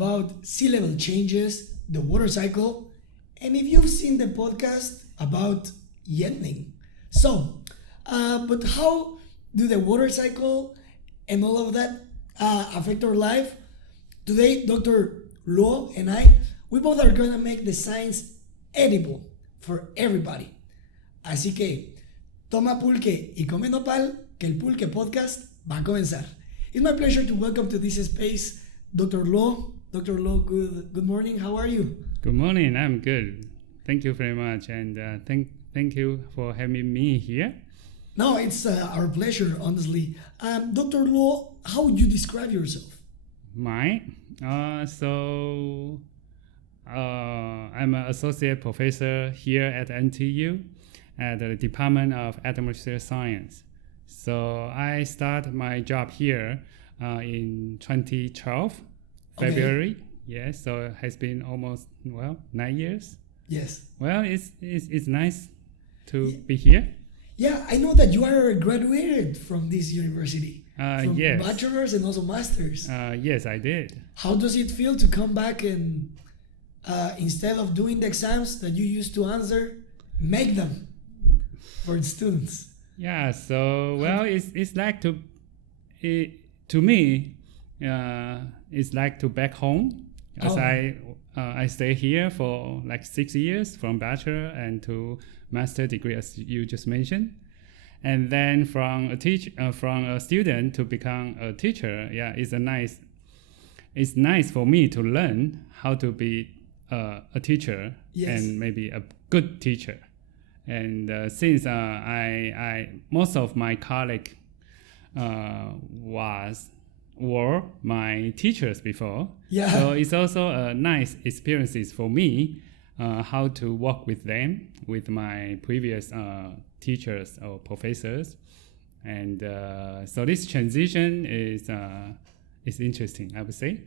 about sea level changes, the water cycle, and if you've seen the podcast about Yenning. So, but how do the water cycle and all of that affect our life? Today, Dr. Lo and we both are going to make the science edible for everybody. Así que, toma pulque y come nopal, que el Pulche Podcast va a comenzar. It's my pleasure to welcome to this space Dr. Lo. Dr. Lo, good morning. How are you? Good morning. I'm good. Thank you very much, and thank you for having me here. No, it's our pleasure, honestly. Dr. Lo, how would you describe yourself? I'm an associate professor here at NTU at the Department of Atmospheric Science. So I started my job here in 2012, February. Okay. Yes, so it has been almost 9 years. Yes. Well, it's nice to be here. Yeah, I know that you are graduated from this university. From yes. Bachelor's and also master's. Yes, I did. How does it feel to come back and instead of doing the exams that you used to answer, make them for the students? Yeah, so it's like to me, it's like to back home, as I stay here for like 6 years from bachelor and to master degree, as you just mentioned, and then from a student to become a teacher. Yeah, it's nice for me to learn how to be a teacher. Yes. And maybe a good teacher. And since I most of my colleagues were my teachers before, yeah. So it's also a nice experiences for me how to work with them, with my previous teachers or professors, and so this transition is interesting, I would say.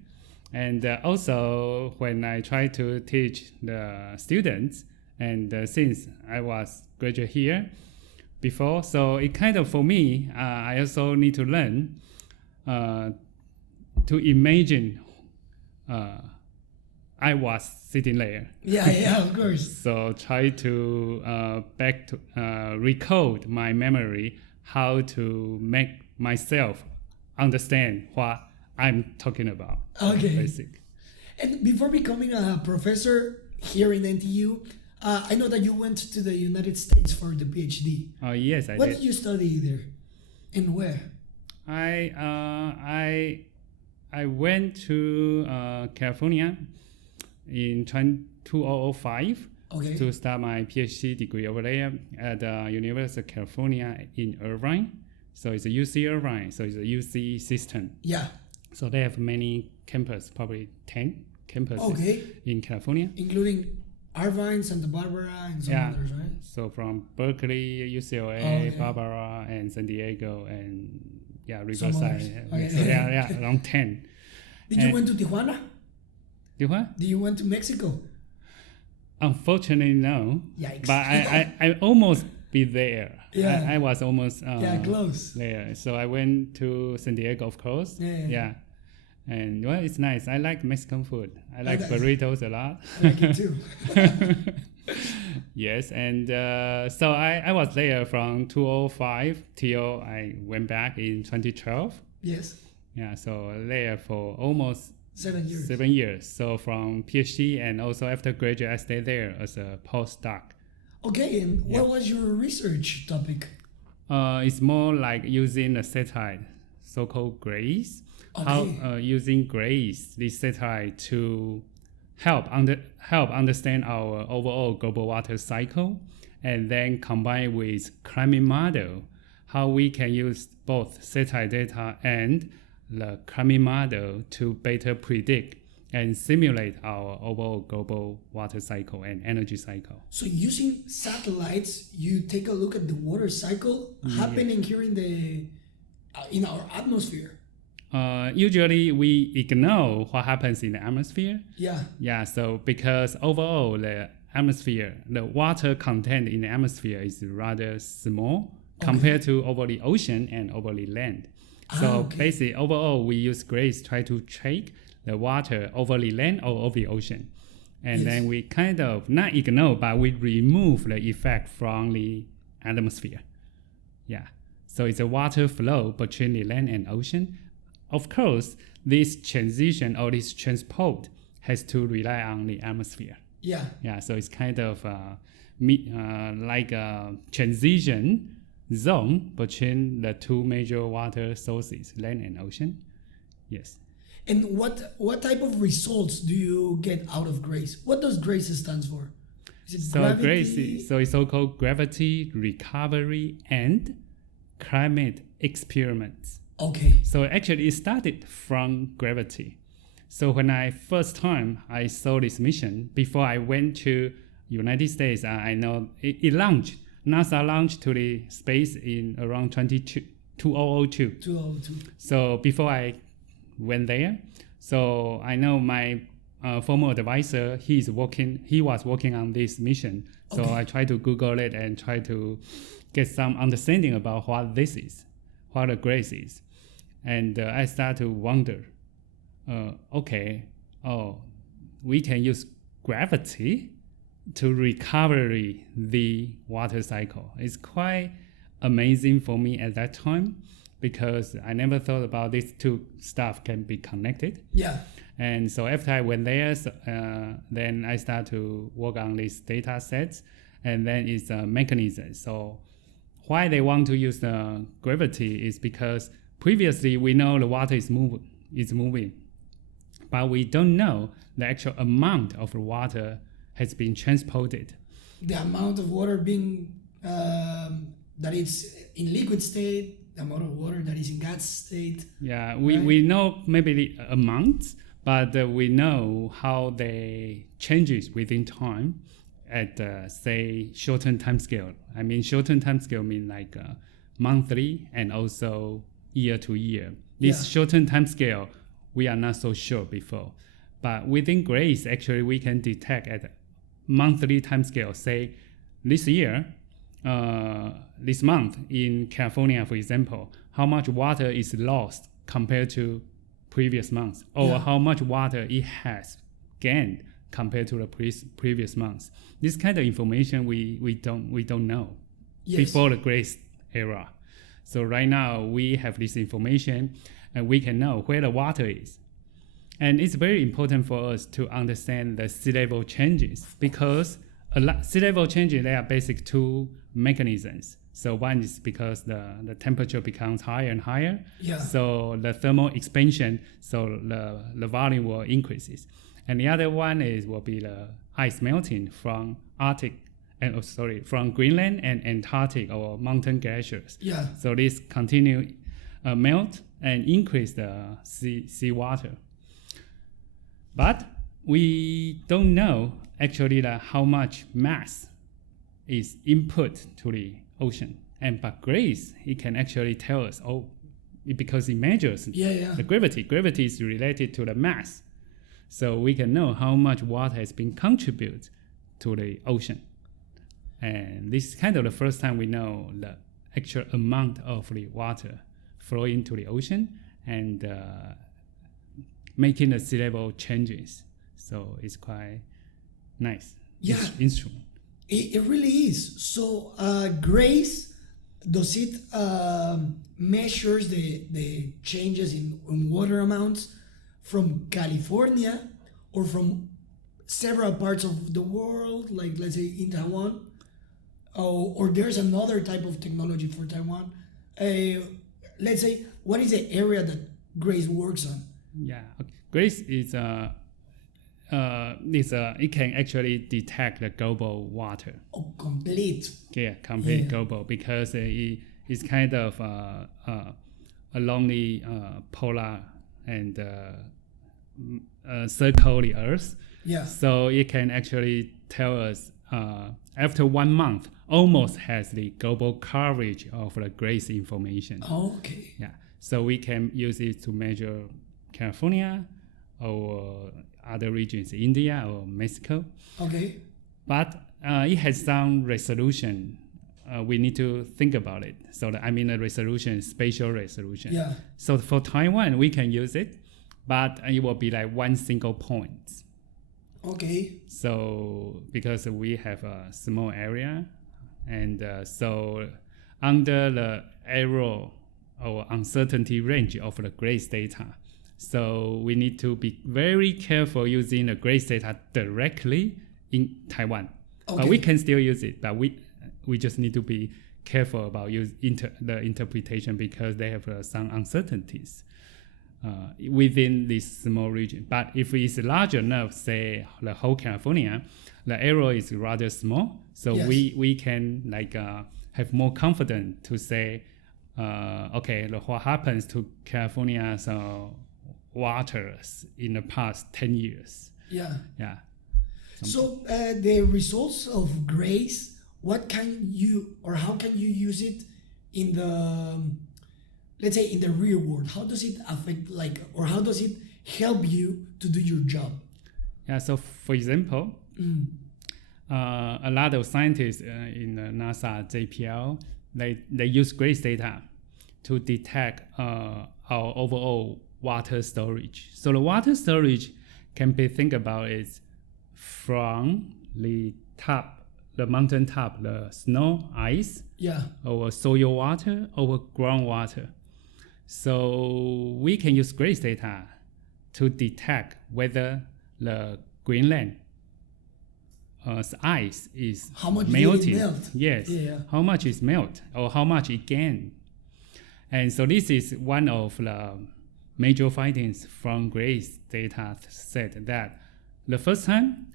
And also when I try to teach the students, and since I was graduate here before, so it kind of, for me, I also need to learn to imagine I was sitting there. Yeah, of course. So try to recode my memory, how to make myself understand what I'm talking about. Okay. Basic. And before becoming a professor here in NTU, I know that you went to the United States for the Ph.D. Yes, I did. What did you study there, and where? I went to California in 2005 to start my PhD degree over there at the University of California in Irvine. So it's a UC Irvine, so it's a UC system. Yeah. So they have many campuses, probably 10 campuses in California. Including Irvine, Santa Barbara, and some others, right? So from Berkeley, UCLA, Barbara, and San Diego, and Riverside. So around 10. Did you went to Tijuana? Tijuana? Did you went to Mexico? Unfortunately, no. Yikes. But I almost be there. Yeah. I was almost close there. So I went to San Diego, of course. Yeah. And it's nice. I like Mexican food. I like burritos a lot. I like it too. Yes, and so I was there from 2005 till I went back in 2012. Yes. Yeah, so there for almost 7 years. 7 years. So from PhD and also after graduate, I stayed there as a postdoc. Okay, and what was your research topic? It's more like using a satellite, so-called GRACE. Okay. How using GRACE, this satellite, to help understand our overall global water cycle, and then combine with climate model, how we can use both satellite data and the climate model to better predict and simulate our overall global water cycle and energy cycle. So using satellites, you take a look at the water cycle happening here in our atmosphere. Usually we ignore what happens in the atmosphere. Yeah. So because overall the atmosphere, the water content in the atmosphere is rather small compared to over the ocean and over the land. So basically overall we use GRACE try to check the water over the land or over the ocean. And Yes. then we kind of not ignore, but we remove the effect from the atmosphere. Yeah. So it's a water flow between the land and ocean. Of course, this transition or this transport has to rely on the atmosphere. Yeah. Yeah. So it's kind of like a transition zone between the two major water sources, land and ocean. Yes. And what type of results do you get out of GRACE? What does GRACE stands for? Is it So gravity? GRACE, so it's so-called gravity recovery and climate experiments. Okay. So actually it started from gravity. So when I first time I saw this mission, before I went to United States, I know it launched. NASA launched to the space in around 2002. 202. So before I went there, so I know my former advisor, he was working on this mission. So Okay. I tried to Google it and try to get some understanding about what this is, what a GRACE is. And I start to wonder, we can use gravity to recover the water cycle. It's quite amazing for me at that time because I never thought about these two stuff can be connected. Yeah. And so after I went there, then I start to work on these data sets, and then it's a mechanism. So why they want to use the gravity is because previously we know the water is moving, but we don't know the actual amount of water has been transported. The amount of water being that it's in liquid state, the amount of water that is in gas state. Yeah, Right. we know maybe the amount, but we know how they changes within time at say short-term time scale. I mean short-term time scale mean like monthly and also year to year. This Yeah. short-term time scale we are not so sure before, but within GRACE actually we can detect at monthly time scale. Say this year, this month in California, for example, how much water is lost compared to previous months, or Yeah. how much water it has gained compared to the previous months. This kind of information we don't know Yes. before the GRACE era. So right now we have this information and we can know where the water is. And it's very important for us to understand the sea level changes because sea level changes, there are basic two mechanisms. So one is because the temperature becomes higher and higher. Yeah. So the thermal expansion, so the volume will increases. And the other one will be the ice melting from from Greenland and Antarctic or mountain glaciers. Yeah. So this continue melt and increase the sea water. But we don't know actually how much mass is input to the ocean. But GRACE, it can actually tell us, because it measures Yeah. the gravity. Gravity is related to the mass. So we can know how much water has been contributed to the ocean. And this is kind of the first time we know the actual amount of the water flowing to the ocean and making the sea level changes. So it's quite nice. Yeah. Instrument. It really is. So GRACE, does it measures the changes in water amounts from California or from several parts of the world, like let's say in Taiwan? Or there's another type of technology for Taiwan. Let's say, what is the area that GRACE works on? Yeah, okay. GRACE is it can actually detect the global water. Oh, complete. Yeah, complete Yeah. global because it's kind of along the polar and circle the Earth. Yeah. So it can actually tell us after 1 month almost has the global coverage of the GRACE information. Okay. Yeah, so we can use it to measure California or other regions, India or Mexico. Okay. But it has some resolution. We need to think about it. So the resolution is spatial resolution. Yeah. So for Taiwan, we can use it, but it will be like one single point. Okay. So because we have a small area, and so under the error or uncertainty range of the GRACE data, so we need to be very careful using the GRACE data directly in Taiwan. Okay. We can still use it, but we just need to be careful about the interpretation because they have some uncertainties within this small region. But if it's large enough, say the whole California, the error is rather small, so Yes. we can like have more confidence to say, okay, what happens to California's waters in the past 10 years? Yeah. Yeah. So the results of GRACE, what can you or how can you use it in the, let's say, in the real world? How does it affect, like, or how does it help you to do your job? Yeah. So for example, a lot of scientists in NASA, JPL, they use GRACE data to detect our overall water storage. So the water storage can be think about is from the top, the mountain top, the snow, ice, Yeah. or soil water, or groundwater. So we can use GRACE data to detect whether the Greenland ice is How much melting. did it melt? Yes. Yeah. How much is melt or how much it gain. And so this is one of the major findings from GRACE data set that the first time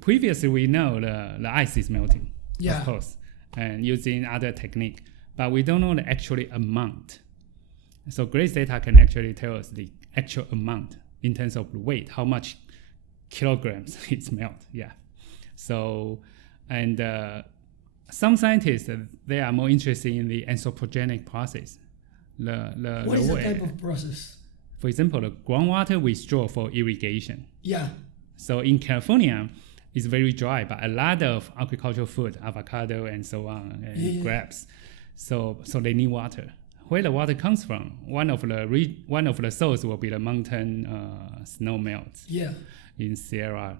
previously we know the ice is melting, Yeah. of course, and using other technique, but we don't know the actual amount. So GRACE data can actually tell us the actual amount in terms of weight, how much kilograms it's melt. Yeah. So, and some scientists, they are more interested in the anthropogenic process. What is the type of process? For example, the groundwater we store for irrigation. Yeah. So in California, it's very dry, but a lot of agricultural food, avocado and so on, and grapes. So they need water. Where the water comes from, one of the sources will be the mountain snow melt in Sierra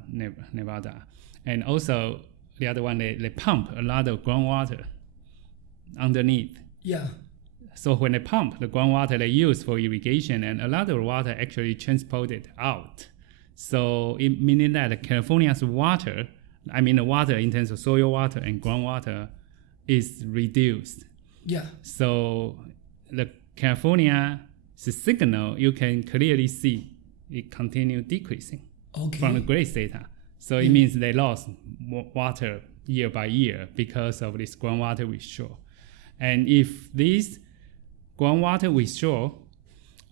Nevada. And also the other one, they pump a lot of groundwater underneath. Yeah. So when they pump the groundwater they use for irrigation, and a lot of water actually transported out. So it meaning that California's water, I mean the water in terms of soil water and groundwater, is reduced. Yeah. So the California signal, you can clearly see it continue decreasing from the GRACE data. So it means they lost water year by year because of this groundwater we store. And if this groundwater we store,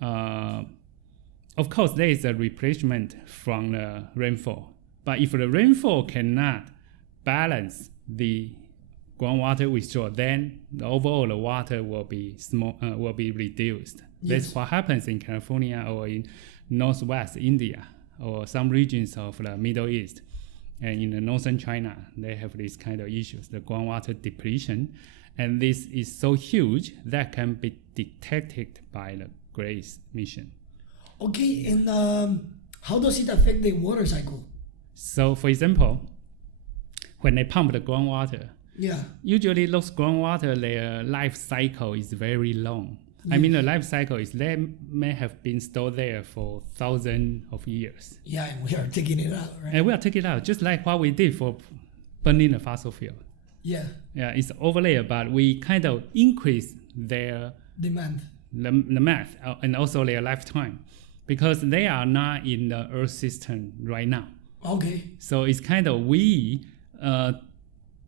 of course there is a replacement from the rainfall. But if the rainfall cannot balance the groundwater we store, then the overall the water will be will be reduced. Yes. That's what happens in California or in Northwest India or some regions of the Middle East. And in the northern China, they have these kind of issues, the groundwater depletion. And this is so huge that can be detected by the GRACE mission. Okay, and how does it affect the water cycle? So for example, when they pump the groundwater, usually those groundwater, their life cycle is very long. I mean, the life cycle is they may have been stored there for thousands of years. Yeah, and we are taking it out, right? And we are taking it out, just like what we did for burning the fossil fuel. Yeah. Yeah, it's over there, but we kind of increase their demand, the math, and also their lifetime, because they are not in the Earth system right now. Okay. So it's kind of we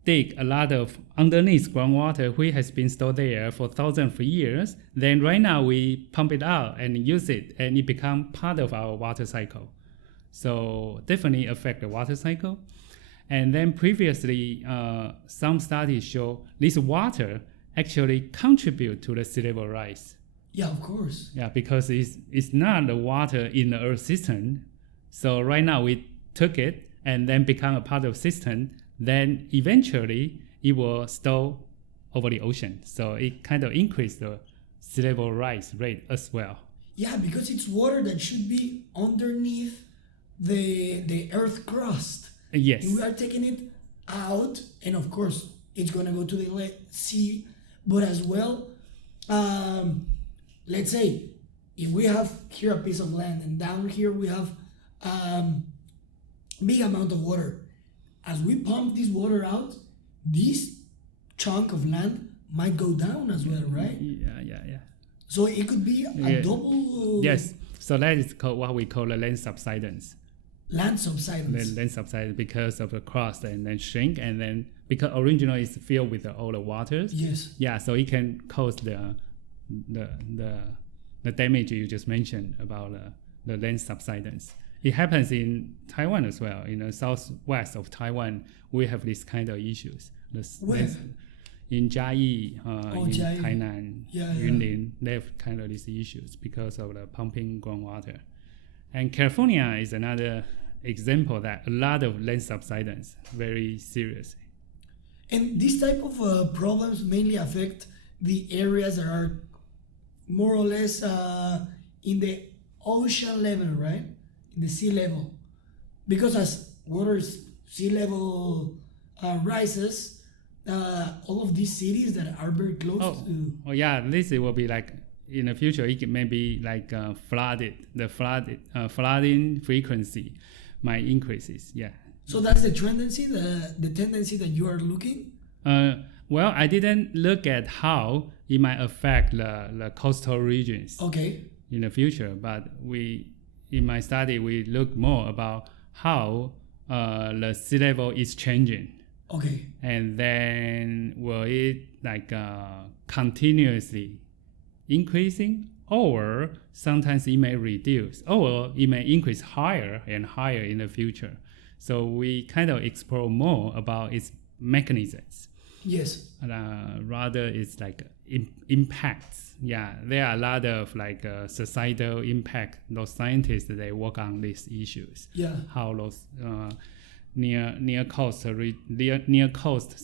dig a lot of underneath groundwater which has been stored there for thousands of years. Then right now we pump it out and use it, and it becomes part of our water cycle. So definitely affect the water cycle. And then previously, some studies show this water actually contribute to the sea level rise. Yeah, of course. Yeah, because it's not the water in the Earth system. So right now we took it and then become a part of the system. Then eventually it will store over the ocean. So it kind of increased the sea level rise rate as well. Yeah, because it's water that should be underneath the earth crust. Yes. And we are taking it out, and of course, it's gonna go to the sea. But as well, let's say if we have here a piece of land, and down here we have big amount of water. As we pump this water out, this chunk of land might go down as well, right? Yeah. So it could be a double. Yes. So that is called what we call the land subsidence. Land subsidence. Land subsidence because of the crust and then shrink, and then because originally it's filled with all the waters. Yes. Yeah. So it can cause the damage you just mentioned about the land subsidence. It happens in Taiwan as well. In the southwest of Taiwan, we have this kind of issues. Where? In Jiayi, in Jiayi. Tainan, Yeah. Yunlin, they have kind of these issues because of the pumping groundwater. And California is another example that a lot of land subsidence, very serious. And this type of problems mainly affect the areas that are more or less in the ocean level, right? In the sea level. Because as sea level rises, all of these cities that are very close to... Oh yeah, this will be like, in the future, it may be like flooding frequency might increases, yeah. So that's the tendency, the tendency that you are looking? Well, I didn't look at how it might affect the coastal regions in the future, but in my study, we look more about how the sea level is changing. Okay. And then will it like continuously increasing, or sometimes it may reduce, or it may increase higher and higher in the future. So we kind of explore more about its mechanisms. Yes. Rather it's like impacts. Yeah, there are a lot of like societal impact. Those scientists, they work on these issues. Yeah. How those near coast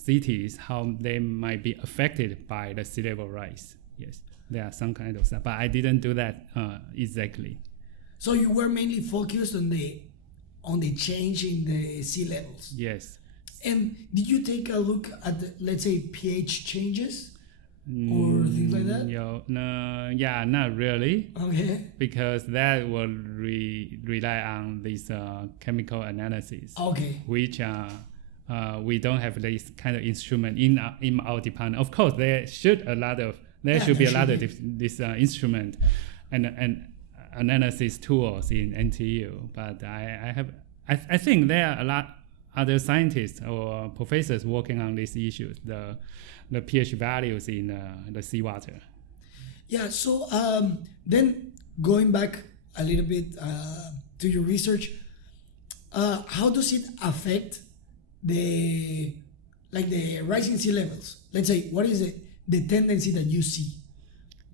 cities, how they might be affected by the sea level rise. Yes, there are some kind of stuff, but I didn't do that exactly. So you were mainly focused on the change in the sea levels. Yes. And did you take a look at let's say pH changes or things like that? Yeah, not really. Okay. Because that will rely on this chemical analysis. Okay. Which we don't have this kind of instrument in our department. Of course, there should be a lot of this instrument and analysis tools in NTU. But I think there are a lot other scientists or professors working on these issues, the pH values in the seawater. Yeah, so then going back a little bit to your research, how does it affect the rising sea levels? Let's say, what is the tendency that you see?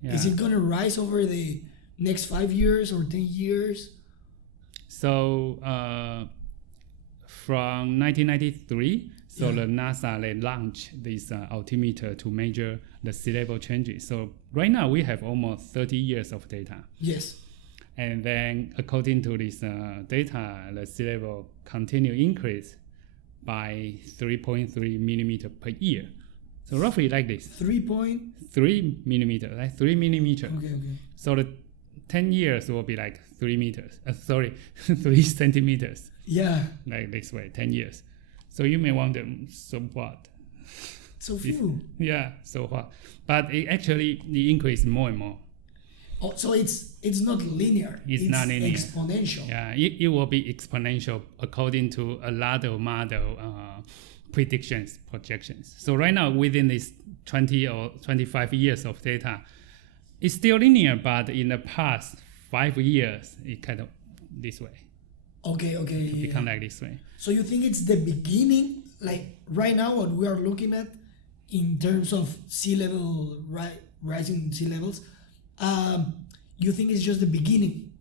Yeah. Is it going to rise over the next 5 years or 10 years? So from 1993, the NASA, they launched this altimeter to measure the sea level changes. So right now we have almost 30 years of data. Yes. And then according to this data, the sea level continue increase by 3.3 millimeter per year. So roughly like this. 3 millimeter, like 3 millimeter. Okay. So the 10 years will be like 3 centimeters. Yeah. Like this way, 10 years. So you may wonder, so what? So few. Yeah, so what? But it actually increased more and more. Oh, so it's not linear. It's not linear. Exponential. Yeah, it will be exponential according to a lot of model projections. So right now, within this 20 or 25 years of data, it's still linear, but in the past 5 years, it kind of this way. Okay. To become like this way. So you think it's the beginning, like right now what we are looking at in terms of sea level, rising sea levels, you think it's just the beginning?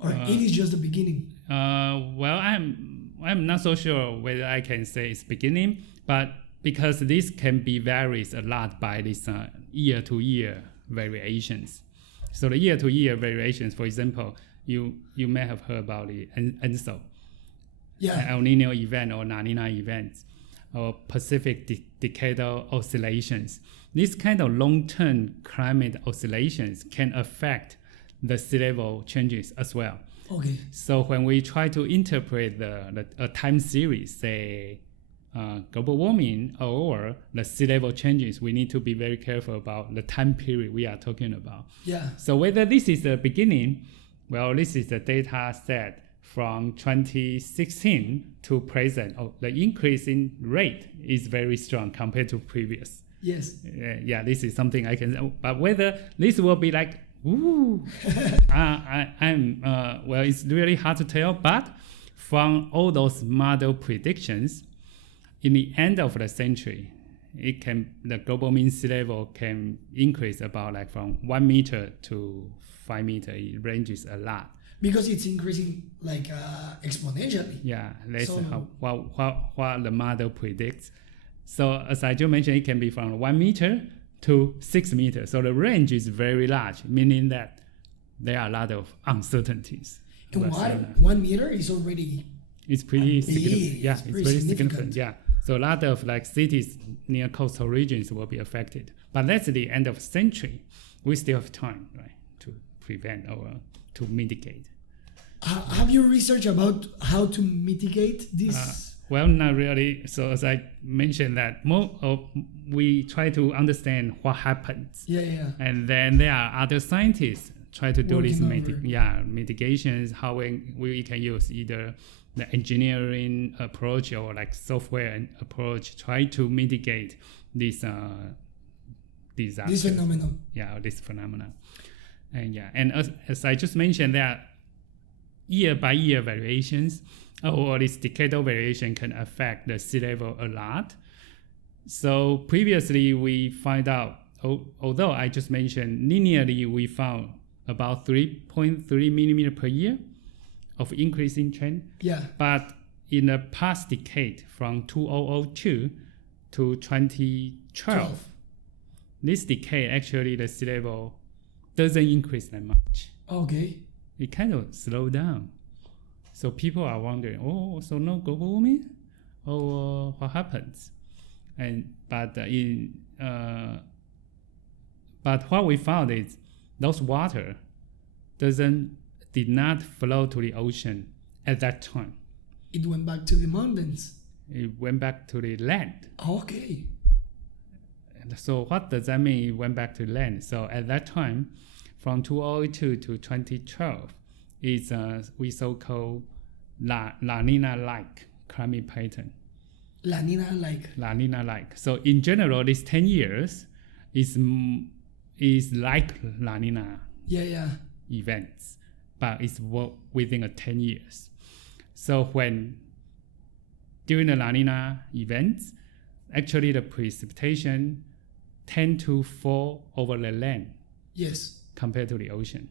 Or it is just the beginning? Well, I'm not so sure whether I can say it's beginning, but because this can be varies a lot by this year to year variations. So the year-to-year variations, for example, you may have heard about the ENSO, El Nino event or La Nina events, or Pacific decadal oscillations. These kind of long-term climate oscillations can affect the sea level changes as well. Okay. So when we try to interpret a time series, say global warming or the sea level changes, we need to be very careful about the time period we are talking about. Yeah. So whether this is the beginning, well, this is the data set from 2016 to present. The increase in rate is very strong compared to previous. Yes. This is something I can. But whether this will be like, ooh, well, it's really hard to tell. But from all those model predictions, in the end of the century, the global mean sea level can increase about like from 1 meter to 5 meters. It ranges a lot. Because it's increasing like exponentially. Yeah, that's what the model predicts. So as I just mentioned, it can be from 1 meter to 6 meters. So the range is very large, meaning that there are a lot of uncertainties. And 1 meter is already... It's pretty significant. Yeah, it's very significant. Yeah. So a lot of like cities near coastal regions will be affected. But that's the end of the century. We still have time, right, to prevent or to mitigate. Have you researched about how to mitigate this? Well, not really. So as I mentioned that we try to understand what happens. Yeah. And then there are other scientists try to do these mitigations, how we can use either the engineering approach or like software approach, try to mitigate this disaster. This phenomenon. Yeah, this phenomenon. And as I just mentioned, there are year by year variations or this decadal variation can affect the sea level a lot. So previously we find out, although I just mentioned linearly, we found about 3.3 millimeter per year of increasing trend. Yeah. But in the past decade, from 2002 to 2012, this decade actually the sea level doesn't increase that much. Okay. It kind of slowed down. So people are wondering, so no global warming? What happens? But what we found is those water did not flow to the ocean at that time. It went back to the mountains. It went back to the land. Okay. So what does that mean? It went back to land. So at that time, from 2002 to 2012, is we so-called La Nina-like climate pattern. La Nina-like. La Nina-like. So in general, these 10 years is like La Nina events, but it's within 10 years. So when during the La Nina events, actually the precipitation tend to fall over the land. Yes. Compared to the ocean.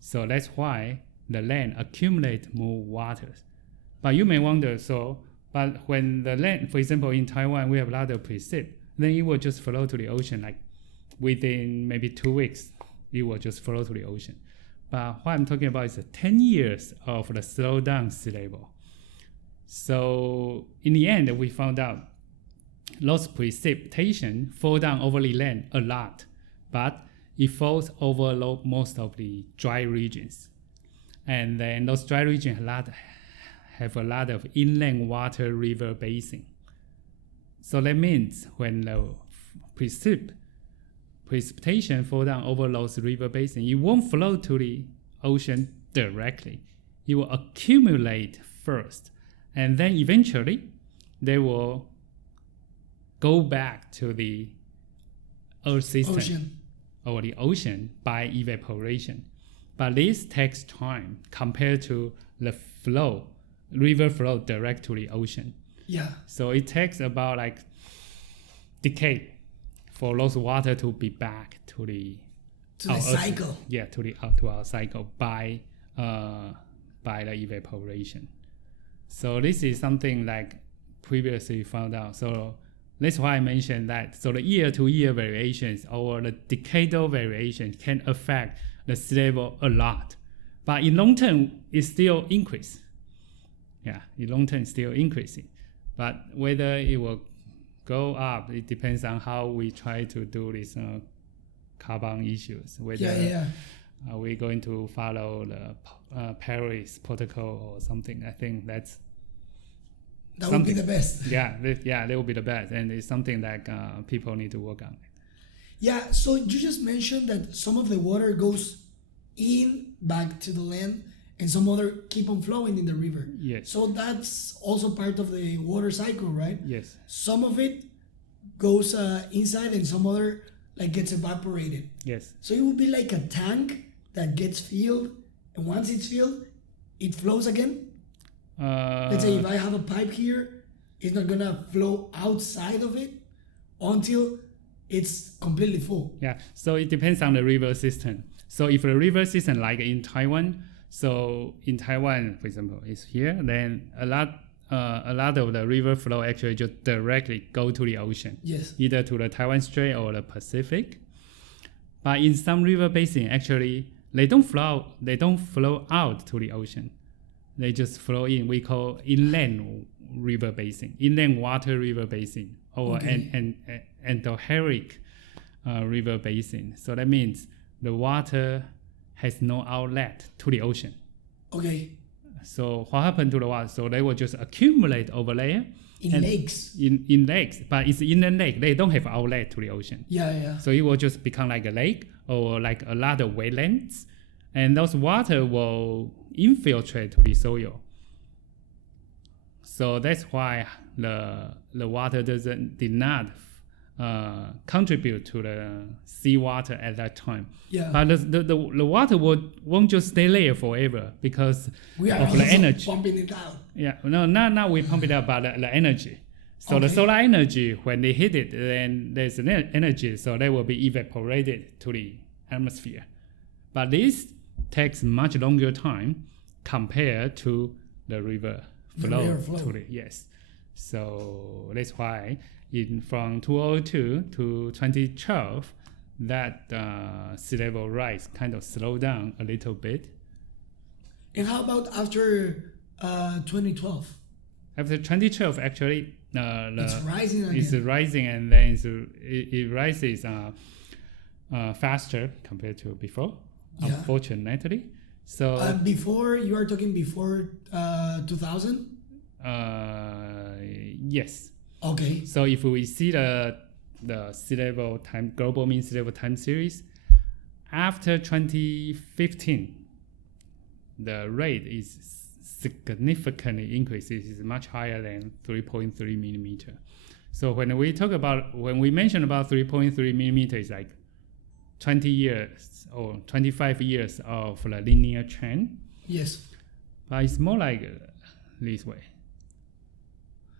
So that's why the land accumulates more water. But you may wonder, but when the land, for example, in Taiwan, we have a lot of precip, then it will just flow to the ocean, like within maybe 2 weeks, it will just flow to the ocean. But what I'm talking about is 10 years of the slowdown sea level. So in the end, we found out those precipitation fall down over the land a lot, but it falls over most of the dry regions. And then those dry regions have a lot of inland water river basin. So that means when the precipitation fall down over those river basin, it won't flow to the ocean directly. It will accumulate first. And then eventually, they will go back to the Earth system. Or the ocean by evaporation. But this takes time compared to the river flow direct to the ocean. Yeah. So it takes about like decade for those water to be back to the cycle. Yeah, to our cycle by the evaporation. So this is something like previously found out. So that's why I mentioned that. So the year-to-year variations or the decadal variation can affect the sea level a lot. But in long term, it still increase. Yeah, in long term, it's still increasing. But whether it will go up, it depends on how we try to do this carbon issues. Whether are we going to follow the Paris Protocol or something? I think that would be the best. That would be the best, and it's something that people need to work on. Yeah, so you just mentioned that some of the water goes back to the land, and some other keep on flowing in the river. Yes. So that's also part of the water cycle, right? Yes. Some of it goes inside, and some other gets evaporated. Yes. So it would be like a tank that gets filled, and once it's filled, it flows again. Let's say if I have a pipe here, it's not gonna flow outside of it until it's completely full. Yeah. So it depends on the river system. So if the river system like in Taiwan, so in Taiwan, for example, is here, then a lot of the river flow actually just directly go to the ocean. Yes. Either to the Taiwan Strait or the Pacific. But in some river basin, actually, they don't flow out to the ocean. They just flow in. We call inland river basin, inland water river basin, or an endorheic river basin. So that means the water has no outlet to the ocean. Okay. So what happened to the water? So they will just accumulate over there. In lakes. In lakes, but it's inland lake. They don't have outlet to the ocean. Yeah. So it will just become like a lake or like a lot of wetlands, and those water will infiltrate to the soil. So that's why the water did not contribute to the seawater at that time. Yeah. But the water won't just stay there forever because we are of the energy. Pumping it out. Yeah, no, not we pump it out, but the energy. So the solar energy, when they hit it, then there's an energy, so they will be evaporated to the atmosphere. But this takes much longer time compared to the river flow. Yes. So that's why from 2002 to 2012, that sea level rise kind of slowed down a little bit. And how about after 2012? After 2012, actually, it's rising again. It's rising, and then it rises faster compared to before, unfortunately. So before, you are talking before 2000? Yes. Okay. So if we see the sea level time, global mean sea level time series, after 2015, the rate is significantly increased. It is much higher than 3.3 millimeter. So when we mention about 3.3 millimeter, it's like 20 years or 25 years of the linear trend. Yes. But it's more like this way.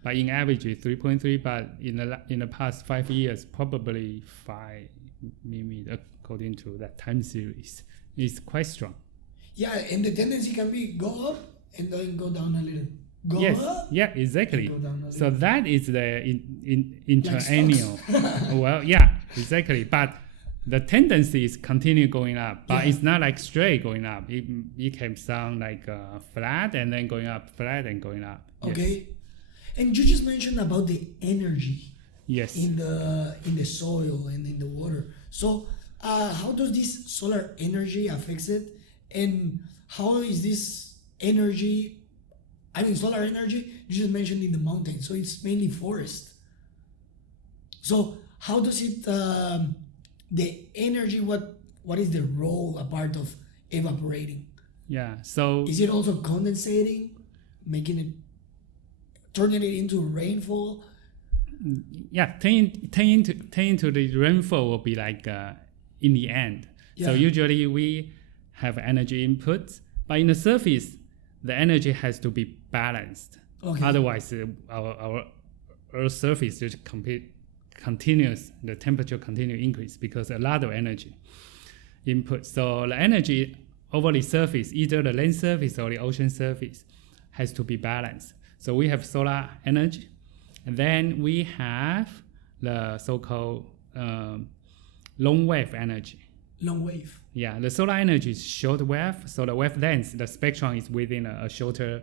But in average, it's 3.3. But in the past 5 years, probably 5 millimeter, according to that time series, is quite strong. Yeah, and the tendency can be go up and then go down a little. Go up. Yeah, exactly. Go down a little. So that is the interannual. Well, yeah, exactly. But the tendency is continue going up, but it's not like straight going up. It can sound like flat and then going up, flat and going up. Okay. Yes. And you just mentioned about the energy. Yes. In the soil and in the water. So how does this solar energy affect it? And how is this energy, solar energy, you just mentioned in the mountains, so it's mainly forest. So how does it, the energy, what is the role, a part of evaporating? Yeah, so... Is it also condensating, turning it into rainfall? Yeah, turning into the rainfall will be like in the end. Yeah. So usually we have energy input, but in the surface, the energy has to be balanced. Okay. Otherwise, our Earth's surface just continues, the temperature continue increase because a lot of energy input. So the energy over the surface, either the land surface or the ocean surface, has to be balanced. So we have solar energy, and then we have the so-called long wave energy. Long wave. Yeah, the solar energy is short wave, so the wavelength, the spectrum is within a shorter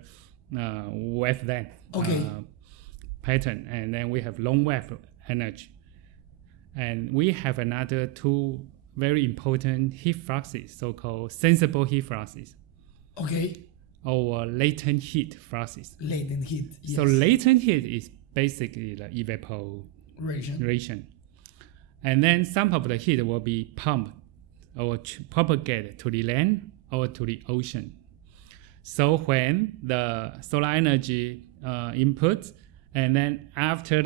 wavelength pattern, and then we have long wave energy. And we have another two very important heat fluxes, so-called sensible heat fluxes. Okay. Or latent heat fluxes. Latent heat. Yes. So latent heat is basically the evaporation. And then some of the heat will be pumped or propagated to the land or to the ocean. So when the solar energy inputs, and then after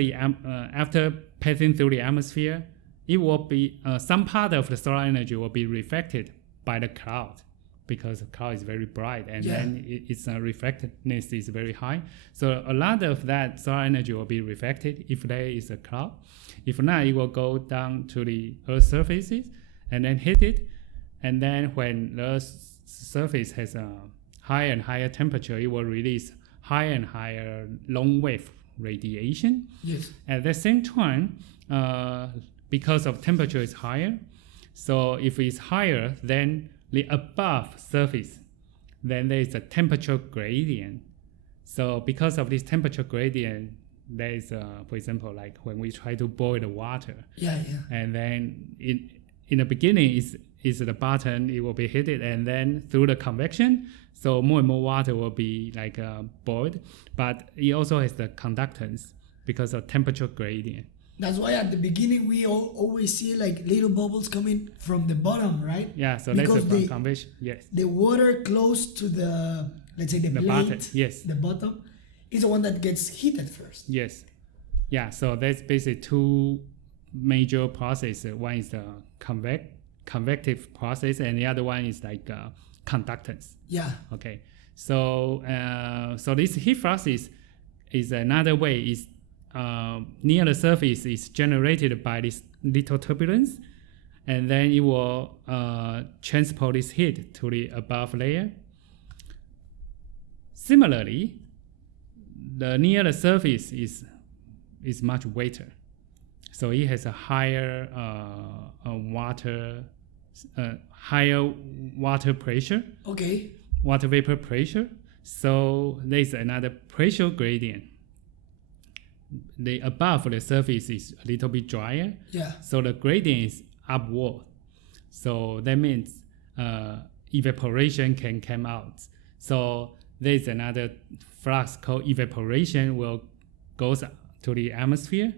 passing through the atmosphere, it will be some part of the solar energy will be reflected by the cloud, because the cloud is very bright, and then its reflectiveness is very high. So a lot of that solar energy will be reflected if there is a cloud. If not, it will go down to the Earth's surfaces and then hit it. And then when the Earth's surface has a higher and higher temperature, it will release higher and higher long wave radiation. Yes. At the same time, because of temperature is higher, so if it's higher, then the above surface, then there is a temperature gradient. So because of this temperature gradient, there is, for example, like when we try to boil the water, and then in the beginning is the bottom, it will be heated, and then through the convection, so more and more water will be like boiled, but it also has the conductance because of temperature gradient. That's why at the beginning we always see like little bubbles coming from the bottom, right? Yeah, so because that's a convection. Yes. The water close to the, let's say the plate, bottom. Yes. The bottom is the one that gets heated first. Yes. Yeah, so that's basically two major processes. One is the convective process, and the other one is like conductance. Yeah. Okay. So so this heat flux is another way is near the surface is generated by this little turbulence, and then it will transport this heat to the above layer. Similarly, the near the surface is much wetter, so it has a higher higher water pressure. Okay. Water vapor pressure. So there is another pressure gradient. The above the surface is a little bit drier. Yeah. So the gradient is upward. So that means evaporation can come out. So there is another flux called evaporation will goes to the atmosphere.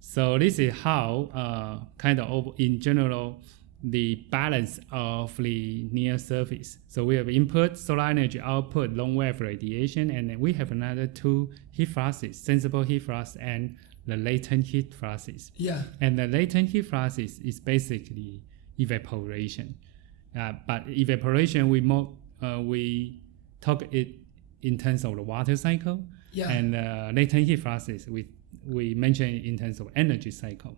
So this is how kind of in general the balance of the near surface. So we have input, solar energy output, long wave radiation, and then we have another two heat fluxes, sensible heat flux and the latent heat fluxes. Yeah. And the latent heat fluxes is basically evaporation. But evaporation, we talk it in terms of the water cycle. Yeah. And latent heat fluxes, we mention it in terms of energy cycle.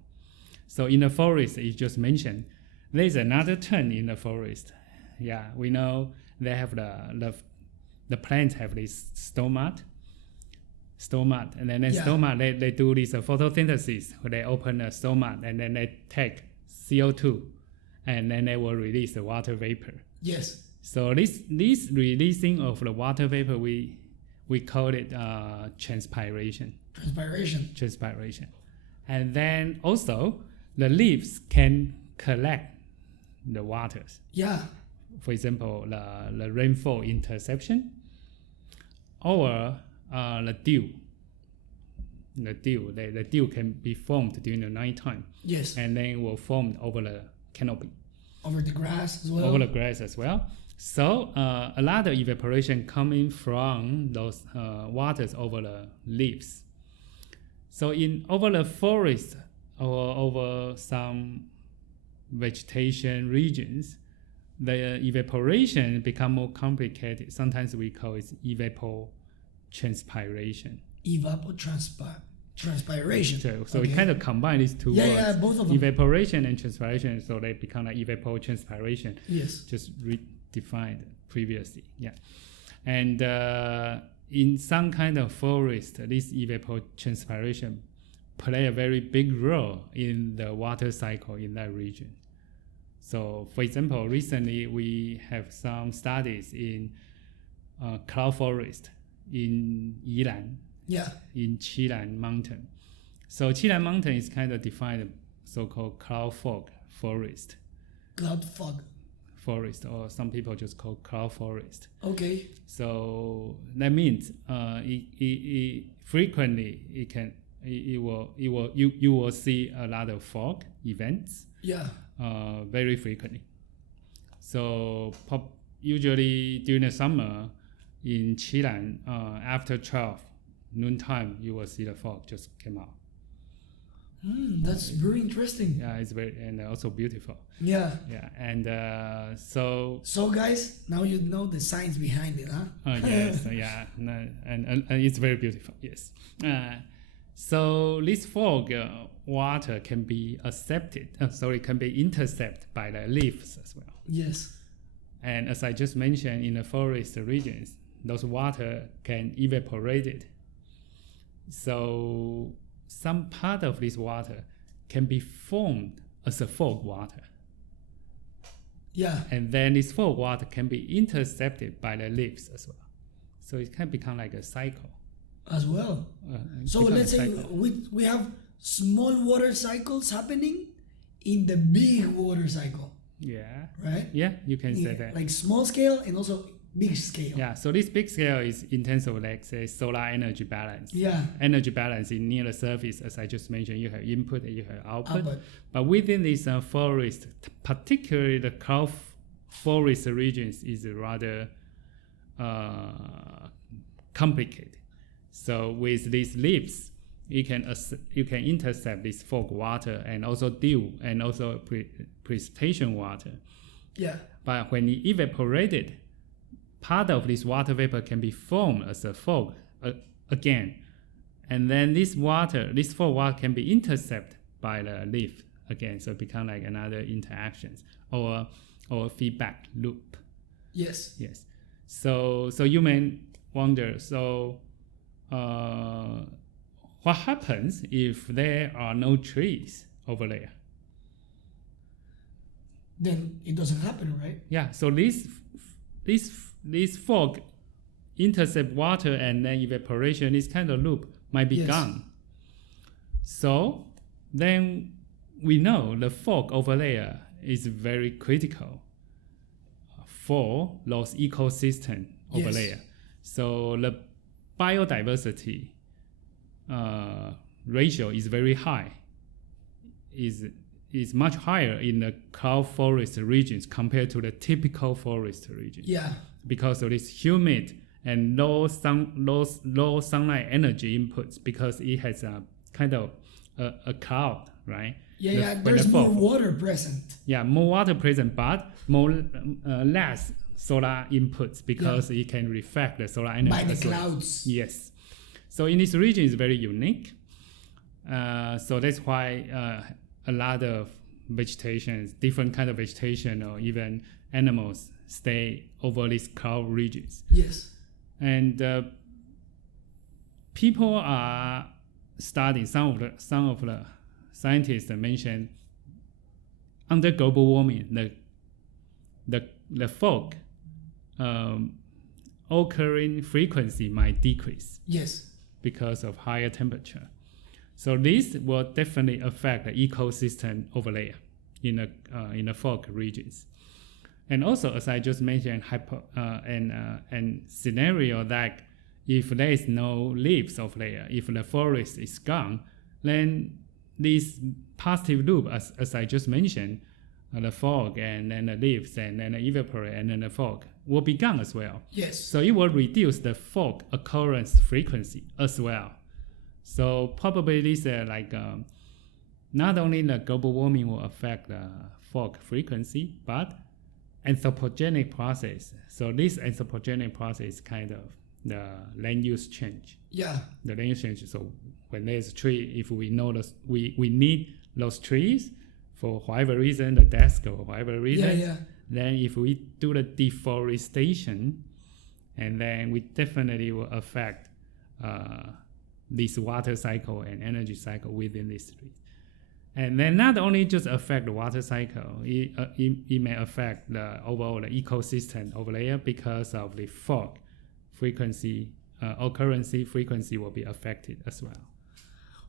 So in the forest, you just mentioned, there's another term in the forest. Yeah, we know they have the plants have this stomata, and then stomata they do this photosynthesis. They open the stomata and then they take CO2, and then they will release the water vapor. Yes. So this releasing of the water vapor, we call it transpiration. Transpiration. And then also the leaves can collect the waters. Yeah. For example, the rainfall interception, or the dew. The dew can be formed during the nighttime. Yes. And then will form over the canopy. Over the grass as well. Over the grass as well. So a lot of evaporation coming from those waters over the leaves. So over the forest or over some vegetation regions, the evaporation become more complicated. Sometimes we call it evapotranspiration. Transpiration. So we kind of combine these two words. Yeah, both of them. Evaporation and transpiration, so they become like evapotranspiration. Yes. Just redefined previously. Yeah. And in some kind of forest, this evapotranspiration play a very big role in the water cycle in that region. So, for example, recently we have some studies in cloud forest in Yilan, in Qilan Mountain. So Qilan Mountain is kind of defined so-called cloud fog forest. Cloud fog forest, or some people just call cloud forest. Okay. So that means it frequently you will see a lot of fog events. Yeah. Very frequently. So usually during the summer in Qilan, after 12 noontime, you will see the fog just came out. That's very interesting. Yeah, it's very, and also beautiful. Yeah. Yeah, and so guys, now you know the science behind it, huh? Yes, yeah, and it's very beautiful. Yes. So this fog water can be can be intercepted by the leaves as well. Yes. And as I just mentioned, in the forest regions, those water can evaporate it. So some part of this water can be formed as a fog water. Yeah. And then this fog water can be intercepted by the leaves as well. So it can become like a cycle. As well. So let's say we have small water cycles happening in the big water cycle. Yeah. Right? Yeah, you can say that. Like small scale and also big scale. Yeah, so this big scale is in terms of, like, say, solar energy balance. Yeah. Energy balance is near the surface, as I just mentioned. You have input and you have output. Ah, but within this forest, particularly the cloud forest regions, is rather complicated. So with these leaves, you can intercept this fog water and also dew and also precipitation water. Yeah. But when it evaporated, part of this water vapor can be formed as a fog again. And then this fog water can be intercepted by the leaf again. So it becomes like another interactions or feedback loop. Yes. Yes. So you may wonder, what happens if there are no trees over there? Then it doesn't happen, right? Yeah. So this fog intercept water and then evaporation, this kind of loop might be gone. So then we know the fog over there is very critical for those ecosystem over there. So the biodiversity ratio is very high, is much higher in the cloud forest regions compared to the typical forest region. Yeah. Because of this humid and low sunlight energy inputs, because it has a kind of a cloud, right? Yeah, there's more water present. Yeah, more water present, but less solar inputs, because it can reflect the solar energy. By the clouds. Yes. So in this region is very unique. So that's why a lot of vegetation, different kind of vegetation or even animals stay over these cloud regions. Yes. And people are studying, some of the scientists mentioned under global warming, the fog occurring frequency might decrease. Yes. Because of higher temperature. So this will definitely affect the ecosystem over there in the fog regions. And also, as I just mentioned, and scenario that if there is no leaves over there, if the forest is gone, then this positive loop, as I just mentioned, the fog and then the leaves and then the evaporate and then the fog will be gone as well. Yes. So it will reduce the fog occurrence frequency as well. So probably this not only the global warming will affect the fog frequency, but anthropogenic process. So this anthropogenic process is kind of the land use change. Yeah. The land use change. So when there's a tree, if we know we need those trees for whatever reason, the desk or whatever reason, then if we do the deforestation, and then we definitely will affect this water cycle and energy cycle within this region. And then not only just affect the water cycle, it may affect the overall the ecosystem over there because of the fog frequency, occurrence frequency will be affected as well.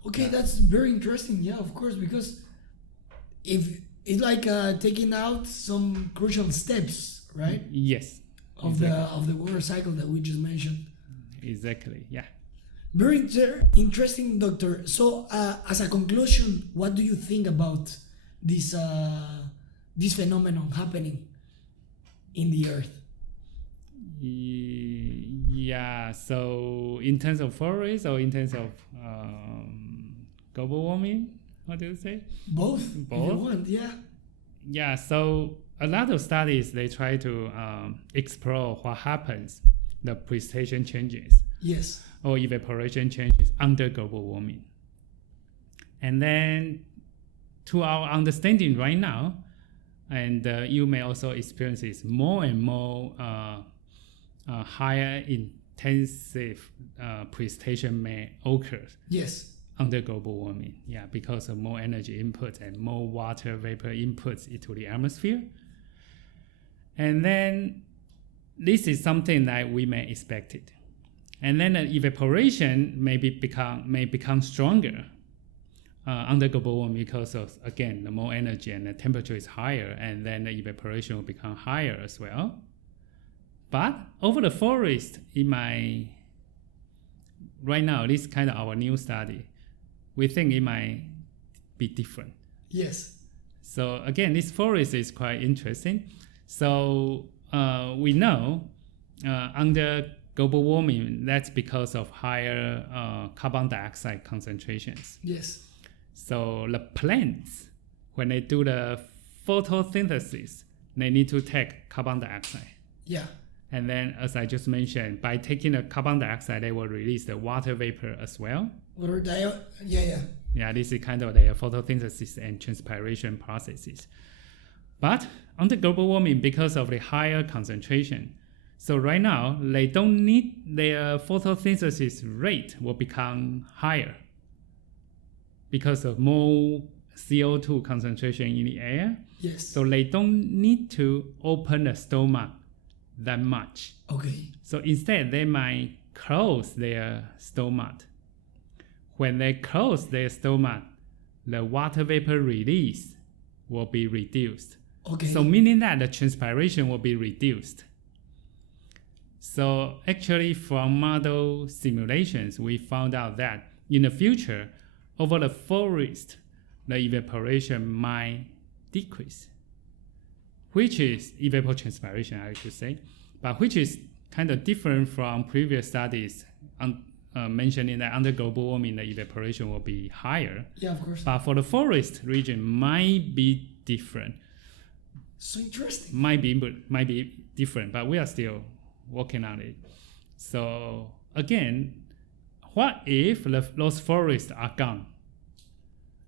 Okay, that's very interesting. Yeah, of course, because if it's like taking out some crucial steps, right? Yes. Of the water cycle that we just mentioned. Exactly. Yeah. Very interesting, Doctor. So, as a conclusion, what do you think about this phenomenon happening in the Earth? Yeah. So, in terms of forests or in terms of global warming, what do you say? Both. If you want, yeah. Yeah. So, a lot of studies they try to explore what happens, the precipitation changes. Yes. Or evaporation changes under global warming. And then to our understanding right now, and you may also experience this, more and more higher intensive precipitation may occur. Yes. Under global warming, yeah, because of more energy input and more water vapor inputs into the atmosphere. And then this is something that we may expect it. And then the evaporation may become stronger under global warming because of, again, the more energy and the temperature is higher, and then the evaporation will become higher as well. But over the forest, right now, this is kind of our new study, we think it might be different. Yes. So again, this forest is quite interesting. So we know under global warming, that's because of higher carbon dioxide concentrations. Yes. So the plants, when they do the photosynthesis, they need to take carbon dioxide. Yeah. And then, as I just mentioned, by taking the carbon dioxide, they will release the water vapor as well. Yeah, this is kind of their photosynthesis and transpiration processes. But under global warming, because of the higher concentration, so right now, they don't need their photosynthesis rate will become higher because of more CO2 concentration in the air. Yes. So they don't need to open the stomach that much. Okay. So instead, they might close their stomach. When they close their stomach, the water vapor release will be reduced. Okay. So meaning that the transpiration will be reduced. So actually, from model simulations, we found out that in the future, over the forest, the evaporation might decrease, which is evapotranspiration, I should say, but which is kind of different from previous studies mentioning that under global warming, the evaporation will be higher. Yeah, of course. But for the forest region, might be different. So interesting. Might be different, but we are still working on it. So again, what if those forests are gone?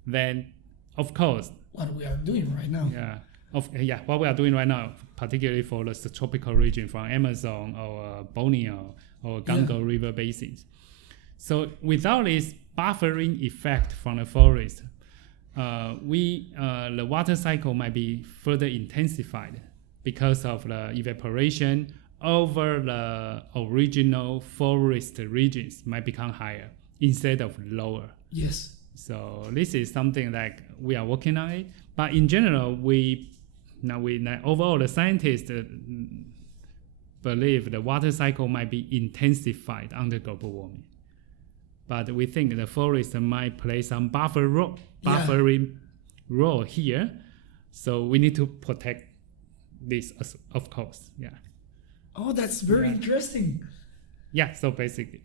Then, of course, what we are doing right now. What we are doing right now, particularly for the tropical region from Amazon or Borneo or Ganges River basins. So without this buffering effect from the forest, the water cycle might be further intensified because of the evaporation over the original forest regions might become higher instead of lower. Yes. So this is something that we are working on it. But in general, overall the scientists believe the water cycle might be intensified under global warming. But we think the forest might play some buffering role here. So we need to protect this, of course. Yeah. Oh, that's very interesting. Yeah, so basically.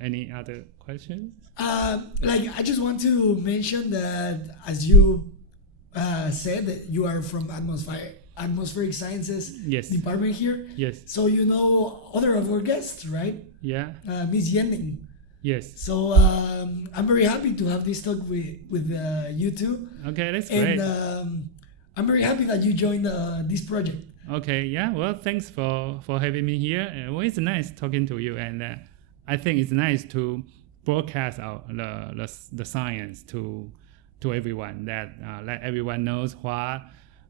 Any other questions? I just want to mention that, as you said, that you are from atmospheric sciences department here. Yes. So you know other of our guests, right? Yeah. Miss Yenning. Yes. So I'm very happy to have this talk with you two. Okay, that's great. And I'm very happy that you joined this project. Okay, yeah. Well, thanks for having me here. Well, it's nice talking to you, and I think it's nice to broadcast out the science to everyone, that let everyone knows what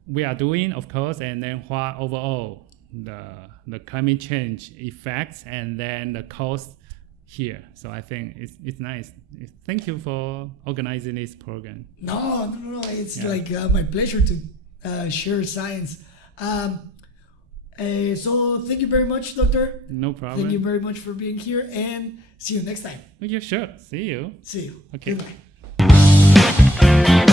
we are doing, of course, and then what overall the climate change effects and then the cost here. So I think it's nice. Thank you for organizing this program. No. It's like my pleasure to share science. So thank you very much, Doctor. No problem. Thank you very much for being here, and see you next time. Okay, sure. See you. See you. Okay. Goodbye.